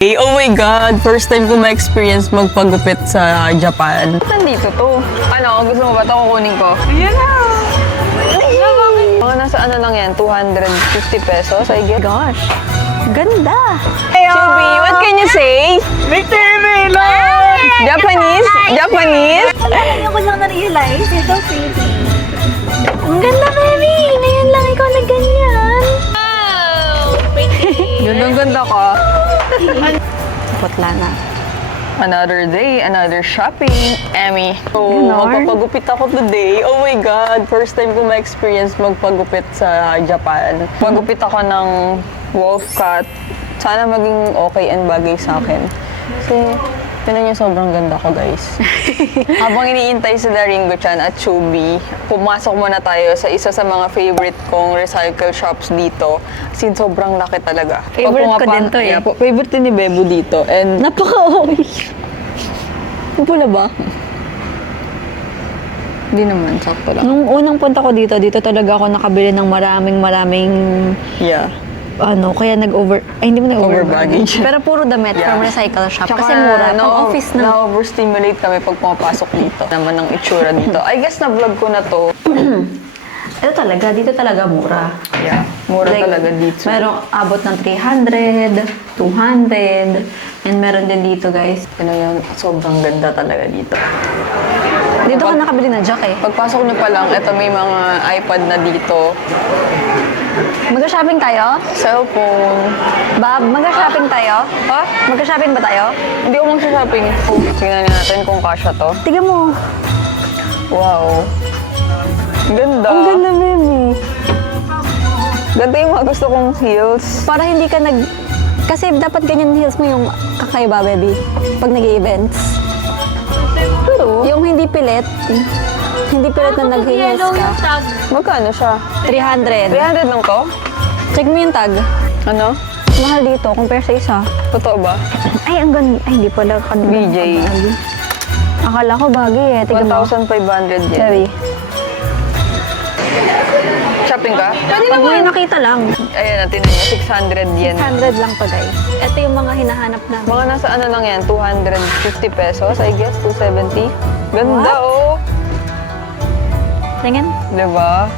Oh my God! First time ko ma-experience magpagupit sa Japan. Nandito to. Ano, gusto mo ba ito? Kukunin ko. Ayan na! Mga nasa ano lang yan, 250 pesos, I guess. Gosh, ganda! Shubi, what can you say? Japanese? Japanese? Alam ko lang na-realize, you're so pretty. Ang ganda, baby! Ngayon lang ikaw na ganyan. Wow! Pretty! Gandang-ganda ka. Putla na. Another day, another shopping. Emmy. So, Ganon. magpapagupit ako today. Oh my God! First time ko ma-experience magpagupit sa Japan. Pagupit ako ng wolf cut. Sana maging okay and bagay sa akin. Kasi, tinan niyo, sobrang ganda ko, guys. Habang iniintay si Daringo-chan at Chubby, pumasok muna tayo sa isa sa mga favorite kong recycle shops dito. Kasi sobrang laki talaga. Favorite ko din to eh. Yeah, favorite din ni Bebo dito. And Napaka-okay. ang pula ba? Hindi naman, sakto lang. Nung unang punta ko dito talaga ako nakabili ng maraming Yeah. kaya hindi mo Over nag-over baggage. Pero puro damit Yeah. from recycle shop. Tsaka, Kasi mura. Pang office na. na-overstimulate kami pag pumapasok dito. Naman ang itsura dito. I guess na-vlog ko na to. Dito talaga mura. Yeah, mura Like, talaga dito. Merong abot ng 300, 200, and meron din dito, guys. Ano yan, sobrang ganda talaga dito. Dito ka nakabili ng jack eh. Pagpasok niyo pa lang, eto may mga iPad na dito. Mag-shopping tayo? Cellphone. Bob, mag-shopping tayo? Ha? Mag-shopping ba tayo? Hindi ako mag-shopping. Tingnan natin kung kasha to. Tignan mo. Wow. Ganda. Ang ganda, baby. Ganda yung mga gusto kong heels. Para hindi ka Kasi dapat ganyan heels mo yung kakaiba, baby. Pag nag-events. Yung hindi pilit. Hindi pilit na nag-heels ka. Magkano siya? 300. 300 lang to? Check mo yung tag. Ano? Mahal dito, compare sa isa. Totoo ba? Ay, ang ganda. Ay, hindi pala. BJ. Akala ko bagay eh. Tignan mo. 1,500 yen. Baby. Shopping ka? Pwede na mo nakita lang. Ayan, natin niyo. 600 yen. 100 lang to, guys. Ito yung mga hinahanap namin. Mga nasa ano lang yan, 250 pesos, I guess, 270. Ganda, What? oh. Tingin. Diba?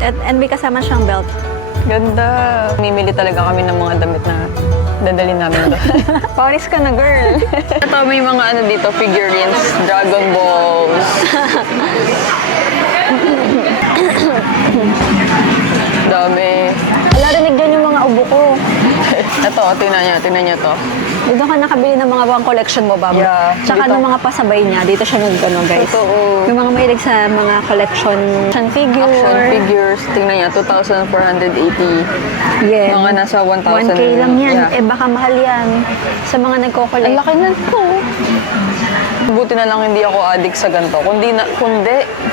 And may kasama siyang belt. Ganda. Mimili talaga kami ng mga damit na dadalhin namin doon. Paris ka na, girl. Ito, may mga ano dito, figurines, Dragon Balls. Dami. Wala, rinig dyan yung mga ubo ko. Ito, tingnan niyo to. Dito ka nakabili ng mga pang collection mo, Bob. Yeah, Tsaka dito. ng mga pasabay niya. Dito siya guys. Totoo. Yung mga mahilig sa mga collection. Action figure. Action figures, tingnan niyo, 2,480. Yeah. Mga nasa 1,000. 1K lang yan. Yeah. Eh, baka mahal yan. Sa mga nagko-collect. Ang laki na to. Buti na lang hindi ako addict sa ganito. Kundi,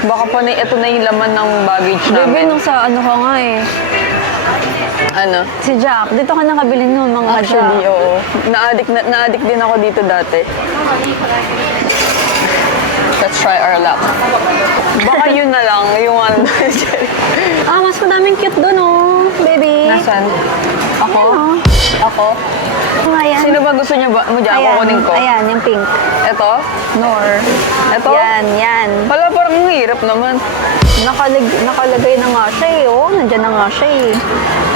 baka pa na ito na yung laman ng baggage Baby, namin. nung sa ano ka nga eh. Ano? Si Jack, dito ka nakabili ng mga Actually, Jack. oo. Na-addict din ako dito dati. Let's try our luck. Baka yun na lang, yung ano. Mas madaming cute doon, oh. Baby. Nasaan? Ako? Ano? Ako? Ayan. Sino ba gusto niya ba? Mo dyan, kukunin ko. Ayan, yung pink. Ito? Nor. Ito? Yan. Pala, parang ang hirap naman. Nakalagay na nga siya eh. Oh, nandyan na nga siya eh.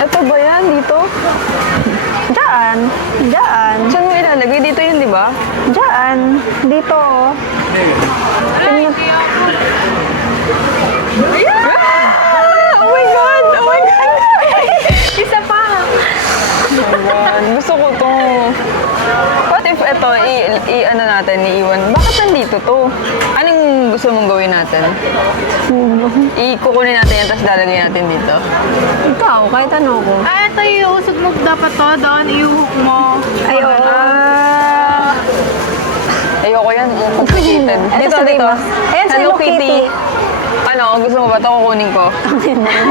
Ito ba yan? Dito? Diyan. Saan mo ilalagay? Dito yun, di ba? Diyan. Dito. Tingnan. Oh my God! Oh my God! Isa pa. Ayan, gusto ko to. What if ito, ano natin, iiwan? Bakit nandito to? Anong gusto mong gawin natin? Kukunin natin yan, tapos lalagay natin dito. Ikaw, kahit ano ko. Ito iusog mo dapat to doon, iuhook mo. Ay, oo. Ayoko yan, complicated. Dito, sabihin dito. mo. Ayan, sa Hello Kitty. Ano, gusto mo ba ito? Kukunin ko.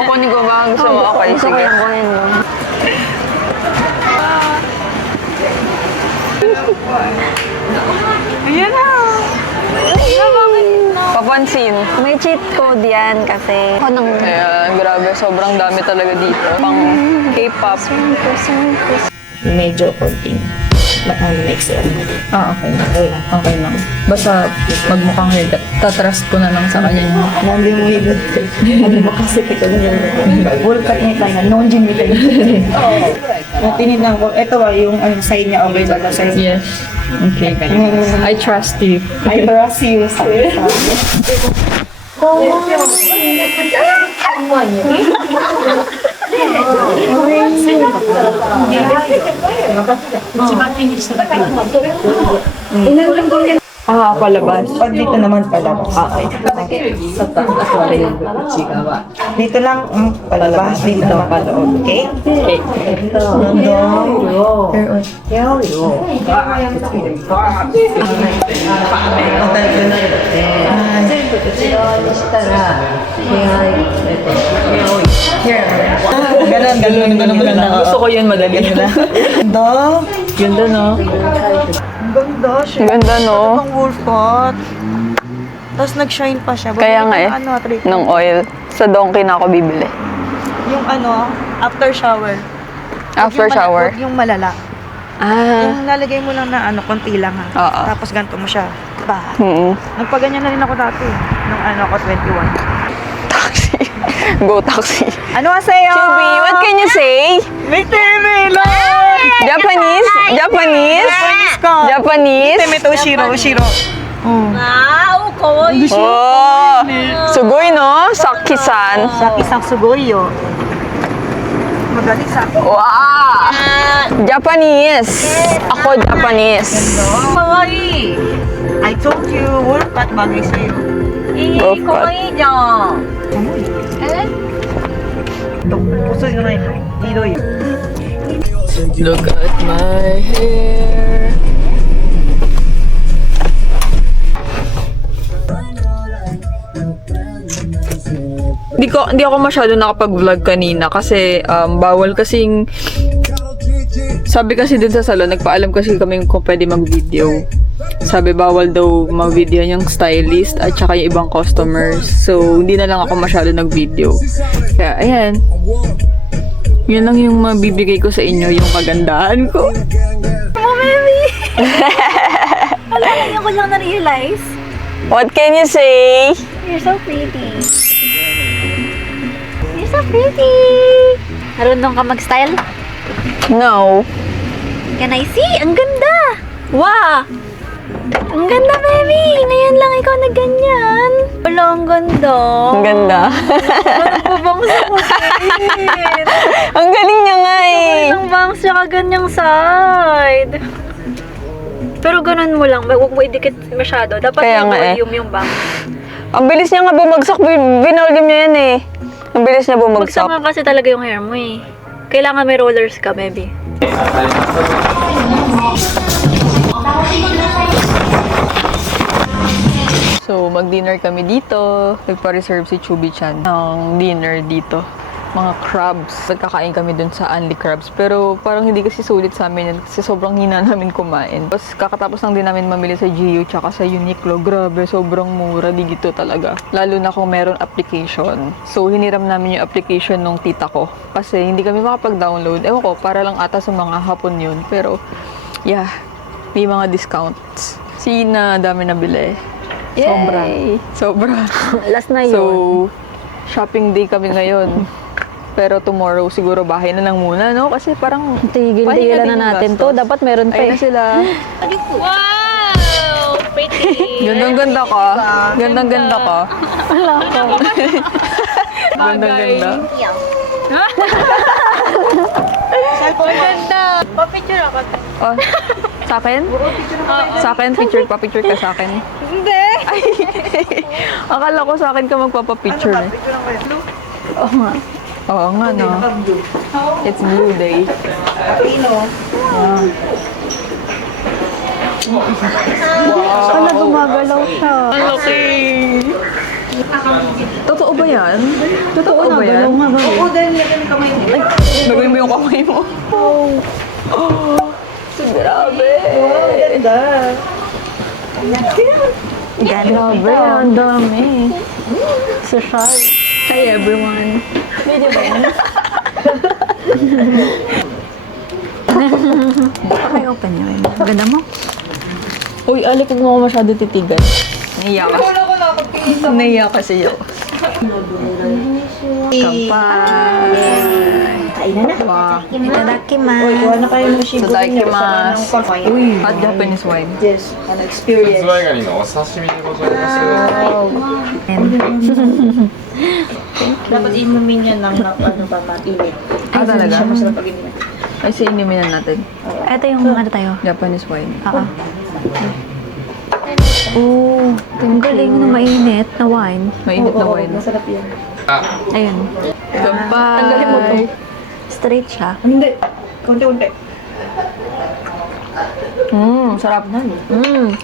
Kukunin ko ba? Gusto mo? Okay, Gusto ko sige. yan, kunin mo. Ayan na. Papansin. May cheat code yan kasi. Ako nang... Kaya, grabe, sobrang dami talaga dito. Pang K-pop. medyo konting mix lang. Okay. Okay lang. Basta magmukhang haircut. Tatrust ko na lang sa kanya yung... Nandi mo higit. Ano mo kasi ito na yun. Full cut niya tayo. Non-gym nito. Tinignan ko. Ito ba yung side niya over ba sa side? Yes. Okay. I trust you. I trust you. Palabas. Pag dito naman palabas. Dito lang palabas. Dito naman paloob. Okay? Okay. Ganun maganda. Gusto ko yun, madali na. Ganda. Ganda, no? Ganda siya. Ganda, no? Ang wolf pot. Tapos nag-shine pa siya. Kaya nga eh, Ano, trick. ng oil. Sa Donkey na ako bibili. Yung after shower. After shower? Huwag yung malala. Ah. Yung lalagay mo lang na konti lang ha. Oo. Tapos ganito mo siya. Diba? Nagpaganyan na rin ako dati. Nung ako 21. Taxi. Go taxi. Ano sa'yo? Chubby, what can you say? May teme Japanese? Japanese? Japanese ka. Japanese? Teme to, Shiro. Oh. Sugoi, no? Saki-san. Sa isang sugoyo. Magaling sa akin. Wow! Japanese. Ako Japanese. Kawaii. I told you, wolf cat bagay sa'yo. Wolf cat. Ito, puso yun na yun. Tiro yun. Look at my hair. Hindi ako masyado nakapag-vlog kanina kasi bawal kasing sabi kasi dun sa salon, nagpaalam kasi kami kung pwede mag-video. Sabi bawal daw mag-video yung stylist at saka yung ibang customers. So, hindi na lang ako masyado nag-video. Kaya, ayan. Yun lang yung mabibigay ko sa inyo, yung kagandahan ko. Oh, baby! Wala lang yung ko lang na-realize. What can you say? You're so pretty. You're so pretty. Marunong ka mag-style? No. Can I see? Ang ganda! Wow! Ang ganda, baby! Ngayon lang ikaw na ganyan. Wala, ang ganda. Ang ganda. Babangsa ko din. Ang galing niya nga eh. Ang bangs siya ganyang side. Pero ganun mo lang, huwag mo idikit masyado. Dapat Kaya yung nga eh. volume yung bangs. Ang bilis niya nga bumagsak. Binolium niya yan eh. Ang bilis niya bumagsak. Magsama kasi talaga yung hair mo eh. Kailangan may rollers ka, baby. So, mag-dinner kami dito. Nagpa-reserve si Chubby-chan ng dinner dito. Mga crabs. Nagkakain kami dun sa Anli Crabs. Pero parang hindi kasi sulit sa amin yan kasi sobrang hina namin kumain. Tapos kakatapos lang din namin mamili sa GU tsaka sa Uniqlo. Grabe, sobrang mura. Dito talaga. Lalo na kung meron application. So, hiniram namin yung application nung tita ko. Kasi hindi kami makapag-download. Ewan ko, para lang ata sa mga hapon yun. Pero, yeah, may mga discounts. Na dami nabili. Sobra. Last na yun. So, shopping day kami ngayon. Pero tomorrow siguro bahay na lang muna, no? Kasi parang Tigil-tigilan na natin to. Dapat meron pa ayun na sila. Wow! Pretty! Gandang-ganda ka. Gandang-ganda ka. Wala ko. Gandang-ganda. Maganda! Pa-picture ako. Oh, sa akin? Sa akin? Picture ka sa akin? Hindi! Ay, akala ko sa akin ka magpapapicture eh. Oo nga. Oo nga, no? It's blue day. Wow. Wala, gumagalaw siya. Ang laki! Totoo ba yan? Totoo ba yan? Oo, dahil nilagyan ng kamay mo. Gagawin mo yung kamay mo? Oh. Grabe! Ganda. Grabe, ang dami. So shy. Hi everyone. Video ba yan? Okay, open nyo. Ang ganda mo. Uy, alik, huwag mo ako masyado titigan. Naiya ka. Naiya ka siya. Kampai. Kainan na. Wow. Itadakimasu. Kuha na kayo ng shibuya. Tadaikimasu. Uy, hot Japanese wine. Yes, an experience. ズワイガニのお刺身でございます。 Dapat inumin yan ng ano pa, mainit. Ah, talaga? Siya masarap pag inumin. Ay, sa inumin natin. Ito yung ano tayo. Japanese wine. Oo. Oh, ang galing na mainit na wine. Mainit na Oo, wine. masarap yan. Ayun. Kampai. Tanggalin mo to. Straight siya. Hindi. Kunti-kunti. Sarap.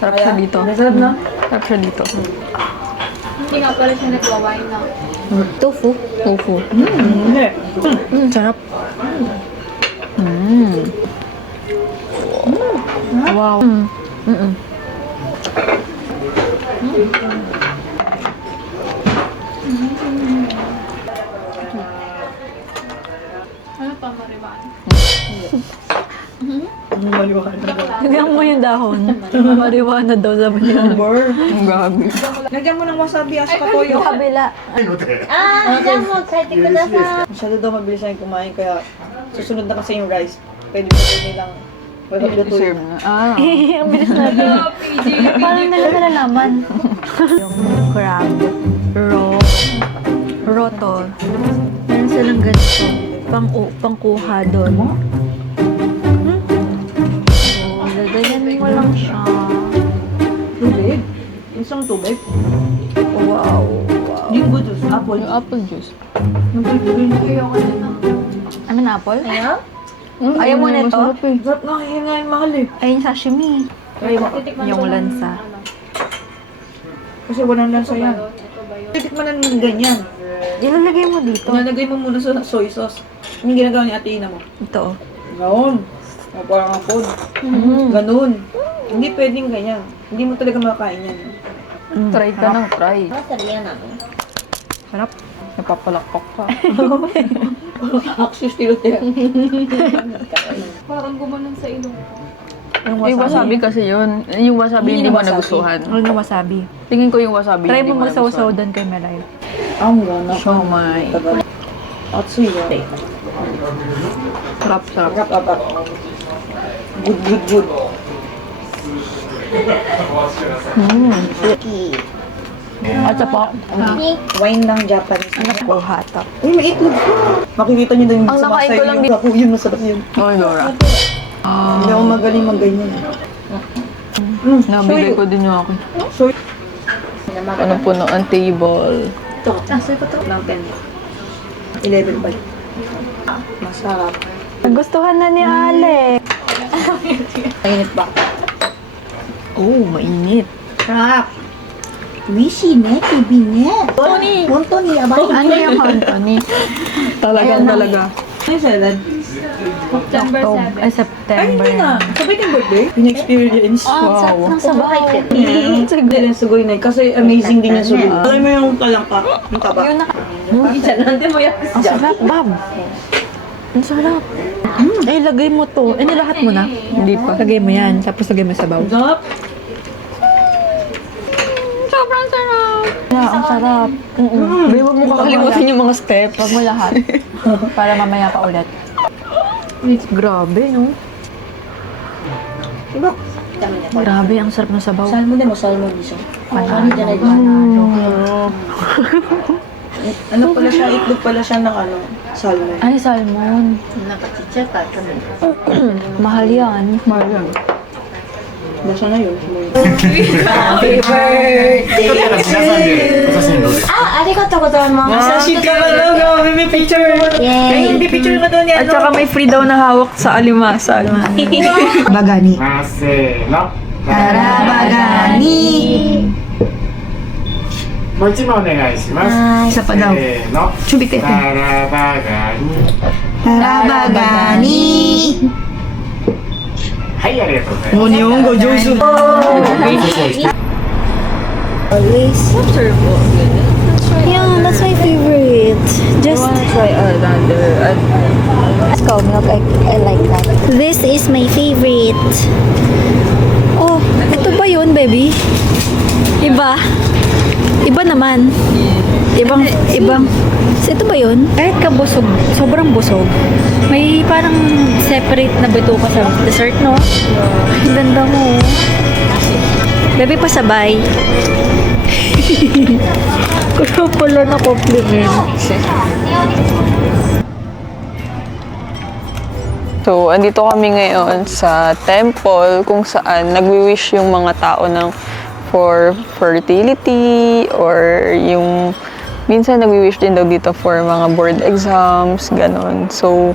Sarap siya dito. Masarap na. Sarap siya dito. Hindi nga pala siya nagwawain na. Tofu. Tofu. Hindi. Sarap. Wow. Ano pa, Mariban? Lagyan mo yung dahon. Mariwana daw sabi niya. Ang gabi. Lagyan mo ng wasabi sa katoyo. Yung kabila. Masyado daw mabilis na yung kumain kaya susunod na kasi yung rice. Pwede pa rin nilang Serve na. Ah. Ang bilis natin. Parang nila nalalaman. Yung crab. Roto. Meron silang ganito. Pangkuha doon. Oh, ganyan mo lang siya. tubig. Isang tubig. Wow. Yung good juice, apple. Yung apple juice. Ano na, apple? Ayaw mo nito? Masarap eh. Sarap na kaya nga yung mahal eh. Ayun, sashimi. Yung lansa. Kasi walang lansa yan. Titikman na ng ganyan. Ilalagay mo dito. Nalagay mo muna sa soy sauce. Yung ginagawa ni Ate Ina mo. Ito. Ganoon. O parang apod. Ganoon. Hindi pwedeng ganyan. Hindi mo talaga makakain yan. Try ka ng try. Sarap. Napapalakpak ka. Access to it. Parang gumanon sa ilong ko. Yung wasabi kasi yun. Yung wasabi hindi mo nagustuhan. Ano na wasabi? Tingin ko yung wasabi Try hindi mo mo magsaw-saw nagustuhan. doon kay Melay. Ang gana. Siomai. Atsui wa. Sarap, sarap. Sarap apat. Good. At saka, Wine lang Japanese. Kuha to. Uy, may itlog pa. Makikita niyo din Ang sa nakain ko masay lang yung dito. ako. Yun, masarap yun. oh, Laura. Hindi ako magaling mag-ganyan. Nabigay ko din yung akin. So, Puno ang table. ito. Nasa ito ng 10. 11 pa. Masarap. Nagustuhan na ni Alex. Mainit ba? Oh, mainit. Sarap. Wishi ne, tibi ne. Tony. Tony, abay. Ano yung Anthony? Talaga. Ano yung salad? September 7. Ay, September. Ay, hindi na. Sabay kang birthday? Pina-experience. Wow. Nang sabaw. Hindi rin sugoy na. Kasi amazing din yung sugoy. Alam mo yung kalangka. Yung taba. Yun na. Hindi mo yan. Ang sarap, Bob. Ang sarap. Ay, lagay mo to. Eh, nilahat mo na. Hindi pa. Lagay mo yan. Tapos lagay mo sa sabaw. Sarap. Sobrang sarap. Yeah, ang sarap. Babe, huwag mo kakalimutan yung mga steps. Huwag mo lahat. Para mamaya pa ulit. Grabe, no? Diba? Grabe, ang sarap ng sabaw. Salmon din o salmon isa. Panalo. Ano pala siya? Itlog pala siya ng ano? Salmon. Ay, salmon. Mahal yan. Mariam. Basta na yun. ありがとうございます。 Sashi ka ba daw? May picture. Ay, may picture ka daw niya. At saka may free daw na hawak sa alimasag. Bagani. せーの。 Bagani. もう一問お願いします。isa pa daw. せーの。 Chubite. タラバガニ。 Bagani. はい、ありがとうございます。 Onyongo, Josu. Yeah, that's my favorite. Just Try another. Cow milk, I like that. This is my favorite. Oh, ito ba yun, baby? Iba? Iba naman. Ibang. So, ito ba yun? Kahit ka busog, sobrang busog, may parang separate na bituka sa dessert, no? Ang ganda mo. Baby, pasabay. Kaya pala na compliment. So, andito kami ngayon sa temple kung saan nagwi-wish yung mga tao ng for fertility or yung minsan nagwi-wish din daw dito for mga board exams, ganon. So,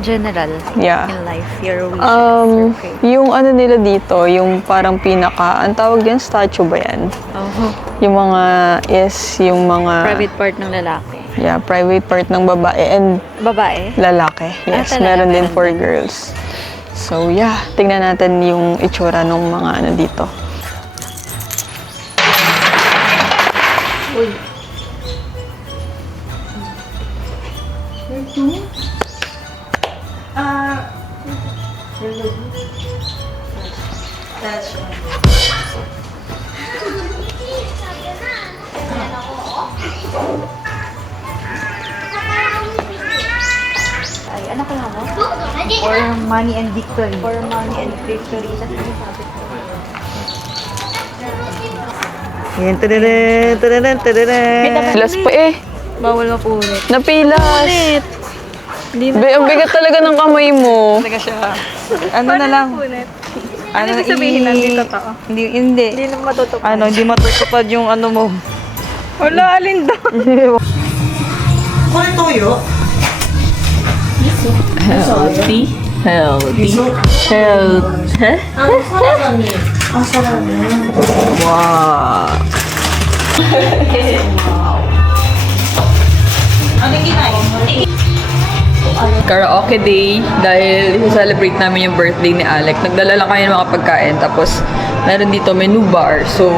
General yeah. in life, your wishes. Okay. Yung ano nila dito, yung parang pinaka, ang tawag yan, statue ba yan? Yung mga, yung mga... Private part ng lalaki. Yeah, private part ng babae and Babae? lalaki. Yes, talaga, meron din meron for din. girls. So, yeah, tingnan natin yung itsura ng mga ano dito. Ay, ano kaya mo? For money and victory. For money and victory. Yan, tadadadadadadadadad. Pilas pa eh. Bawal mapulit. Napilas. Ang bigat talaga ng kamay mo. Ano na lang? Ano ibig sabihin ng hindi totoo? Hindi. Hindi na matutupad. Ano, hindi matutupad yung ano mo. Wala, alin daw. Healthy. Healthy. Healthy. Wow. Karaoke day dahil i-celebrate namin yung birthday ni Alec. Nagdala lang kami ng mga pagkain tapos meron dito menu bar. So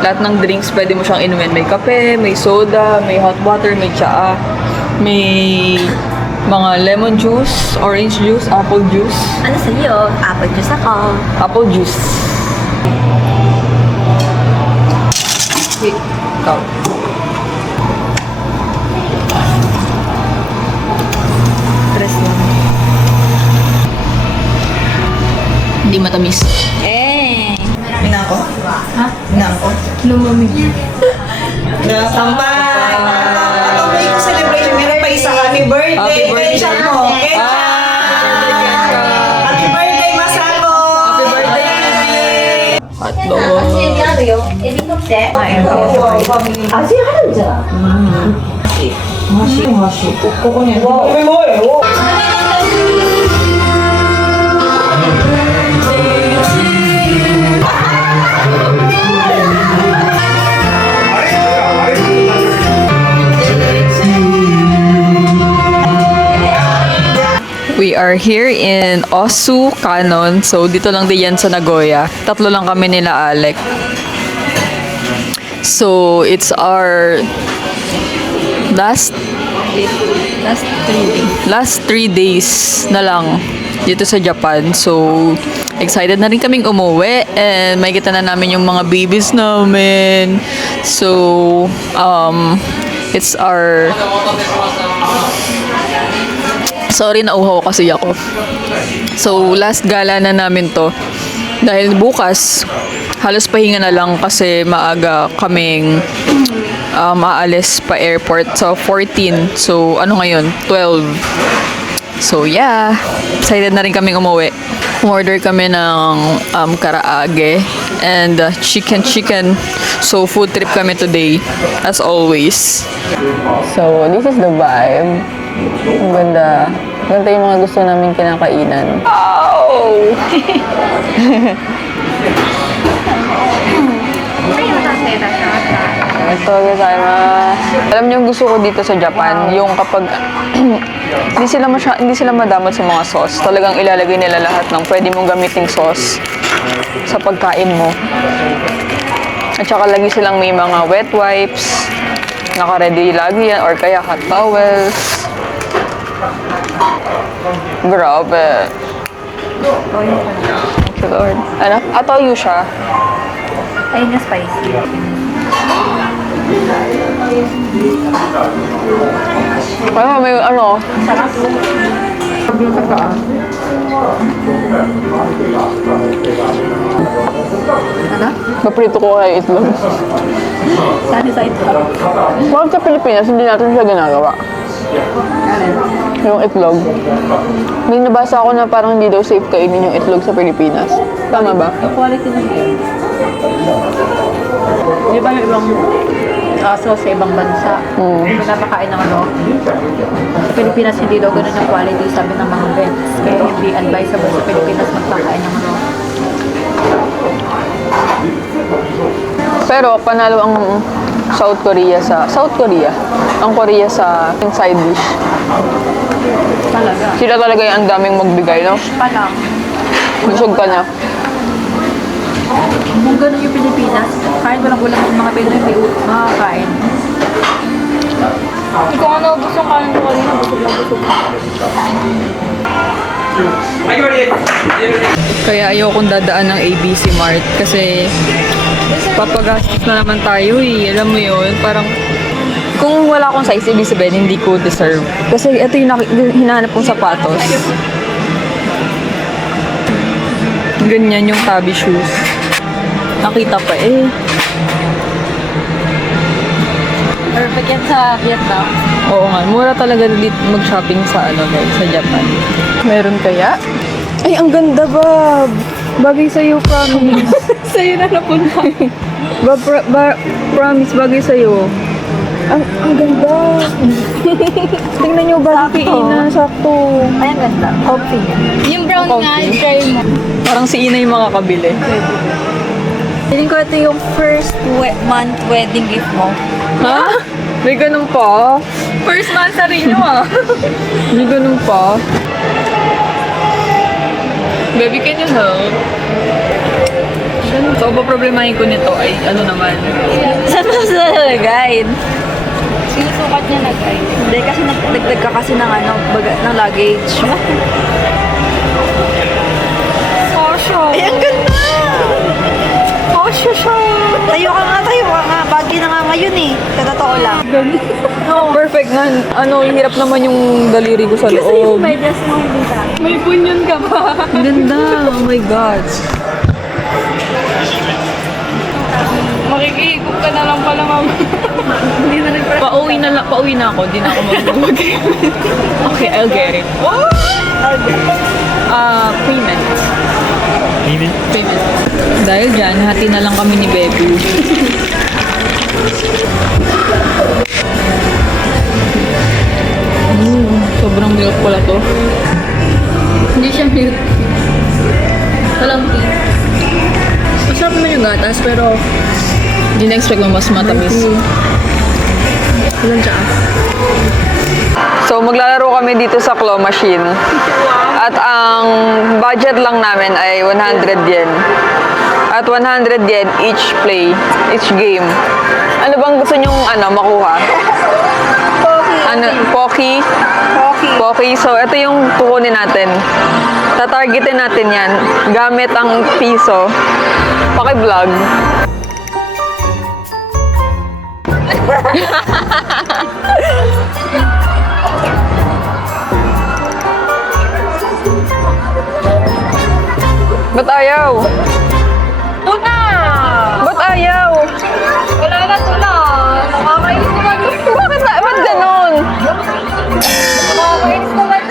lahat ng drinks pwede mo siyang inumin. May kape, may soda, may hot water, may tsaa, may mga lemon juice, orange juice, apple juice. Ano sa'yo? Apple juice ako. Apple juice. Wait, ikaw. Tres lang. Hindi matamis. Eh. Pinako? Ha? Pinako? Lumamig. Sampay! Patuloy ko celebration. Meron pa isa. Happy birthday! Happy birthday. Ketchup mo! Ketchup! Happy birthday, Masako! Happy birthday! Hotdog. We are here in Osu Canon. So, dito lang din yan sa Nagoya. Tatlo lang kami nila, Alec. So, it's our last 3 days na lang dito sa Japan. So, excited na rin kaming umuwi and makikita na namin yung mga babies namin. So, it's our... Sorry, nauhaw kasi ako. So, last gala na namin to. Dahil bukas, halos pahinga na lang kasi maaga kaming aalis pa airport sa 14. So, ano ngayon? 12. So, yeah. Excited na rin kaming umuwi. Umorder kami ng karaage and chicken. So, food trip kami today, as always. So, this is the vibe. Ang ganda. Ganda yung mga gusto namin kinakainan. Oh! Ito, alam niyo yung gusto ko dito sa Japan, yung kapag hindi sila madamot sa mga sauce. Talagang ilalagay nila lahat ng pwede mong gamiting sauce sa pagkain mo. At saka lagi silang may mga wet wipes, naka-ready lagi yan, or kaya hot towels. Grabe. Thank you, Lord. Ano? Atoyu siya. Ayun na spicy. Ano, may ano? Ano? Paprito ko kaya itlog. Saan sa ito? Bakit sa Pilipinas, hindi natin siya ginagawa? Yung itlog. May nabasa ako na parang hindi daw safe kainin yung itlog sa Pilipinas. Tama ba? Quality na yun. Di ba yung ibang aso sa ibang bansa? Pinapakain ng ano? Sa Pilipinas, hindi daw ganun yung quality, sabi ng mga vets. Kaya hindi advisable sa Pilipinas magpakain ng ano. Pero panalo ang South Korea. Ang Korea sa side dish. Talaga. Sila talaga yung ang daming magbigay, no? Pa lang. Busog ka na. Kung ganun yung Pilipinas, kahit walang ulam ng mga Pinoy, may makakain. Kung ano gusto ka ng kanina, busog na busog. Kaya ayokong dadaan ng ABC Mart kasi papagastos na naman tayo eh. Alam mo yun, parang kung wala akong size, ibig sabihin, hindi ko deserve. Kasi ito yung hinahanap kong sapatos. Ganyan yung tabi shoes. Nakita pa eh. Perfect yan sa Vietnam. Oo nga, mura talaga dito mag-shopping sa ano guys, sa Japan. Meron kaya? Ay, ang ganda, Bob! Bagay sa'yo, promise. Sa'yo na napunta. Promise, bagay sa'yo. Ang ganda. Tingnan nyo, bagay kay Ina, sakto. Ay, ang ganda. Coffee niya. Yung brown nga, Okay. try mo. Parang si Ina yung makakabili. Feeling ko ito yung first month wedding gift mo. Ha? May ganun pa? First month sa rin ah. May ganun pa? Baby, can you help? So, problemahin ko nito ay ano naman? Saan mo sa nalagay? Sinusukat niya na guys. Hindi, kasi nagdagdag ka kasi ng ano, ng luggage. Kosyo. Ay, ang ganda! Kosyo siya! Tayo ka nga. Bagay na nga ngayon eh. Sa totoo lang. Perfect nga. Ano, hirap naman yung daliri ko sa Kasi yung loob. medyas mo hindi ka. May punyon ka pa. Ganda. Oh my God. Makikihigop ka na lang pala, mama. Hindi na nagpapalala. Pauwi na ako. Di na ako mag Okay, I'll get it. Payment. Payment. Dahil dyan, hati na lang kami ni Bebe. Sobrang milk pala to. Hindi siya milk. Walang tea. Masarap naman yung gatas, pero Hindi na-expect mo mas matamis. walang siya. So, maglalaro kami dito sa claw machine. At ang budget lang namin ay 100 yen. At 100 yen each each game. Ano bang gusto nyong makuha? Ano, Pocky? Pocky. So, ito yung kukunin natin. Tatargetin natin yan gamit ang piso. Paki-vlog. Ba't ayaw? Tuna! Ba't ayaw? Wala na tuna. Nakakainis naman. Ba't ganon? Nakakainis naman.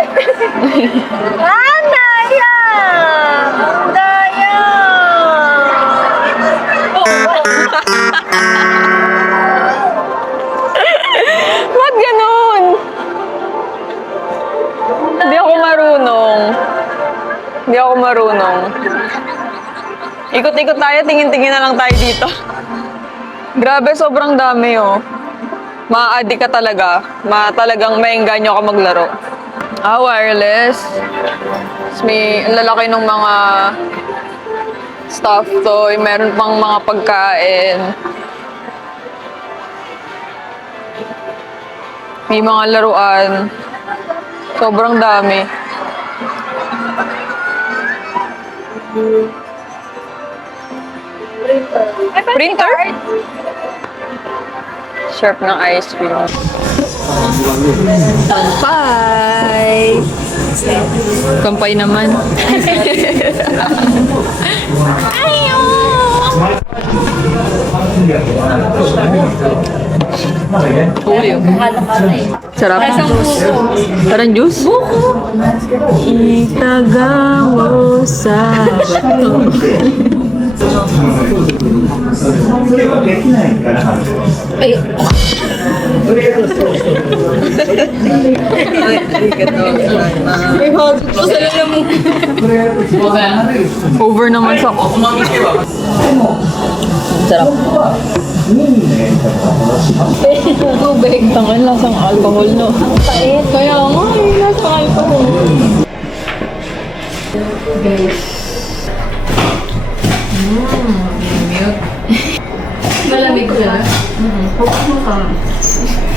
Daya! Ba't ganon? Hindi ako marunong. Ikot-ikot tayo, tingin-tingin na lang tayo dito. Grabe, sobrang dami oh. Ma-addict ka talaga. Talagang maengganyo ka maglaro. Wireless. Tapos may ang lalaki ng mga stuff toy. Meron pang mga pagkain. May mga laruan. So, Sobrang dami. Printer? Sharp ng ice cream. Bye! Kampay naman. Uy, sarap. Parang juice? Buko. Itagaw sa bato. Ay, Over naman sa... Sarap. Tubig. Tangan lasang alcohol, no? pait. Kaya nga, lasang alcohol. Malamig ko na.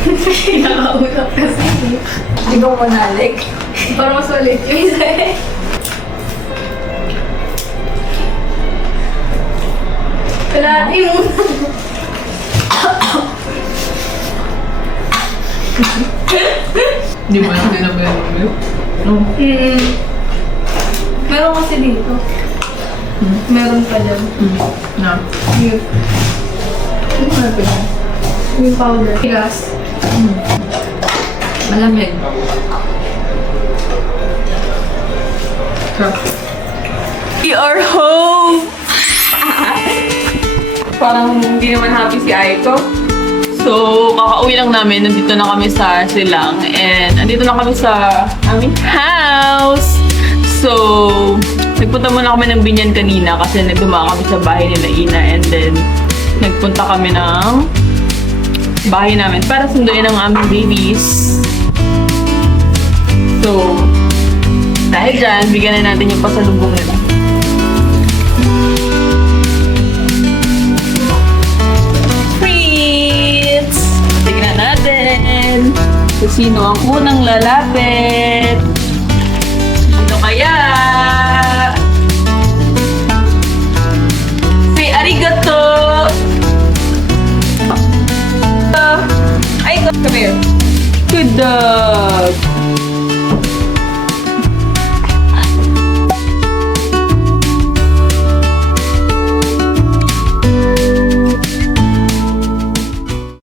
Nakakaulap kasi. Hindi ko manalik. Para mas ulit yung isa eh. Kalahati mo. Di mo lang din na ba yung Meron kasi dito. Meron pa dyan. na? Yung ano pa dyan? Yung powder. Gas. Malamig. We are home! Parang hindi naman happy si Aiko. So, kakauwi lang namin. Nandito na kami sa Silang. And andito na kami sa aming house. So, nagpunta muna kami ng Binyan kanina kasi nagduma kami sa bahay nila Ina. And then, nagpunta kami ng bahay namin para sunduin ang aming babies. So, dahil dyan, bigyan na natin yung pasalubong nila. Prince! Tignan natin kung sino ang unang lalapit. Sino kaya? Say arigato! Ay, come here. Good dog!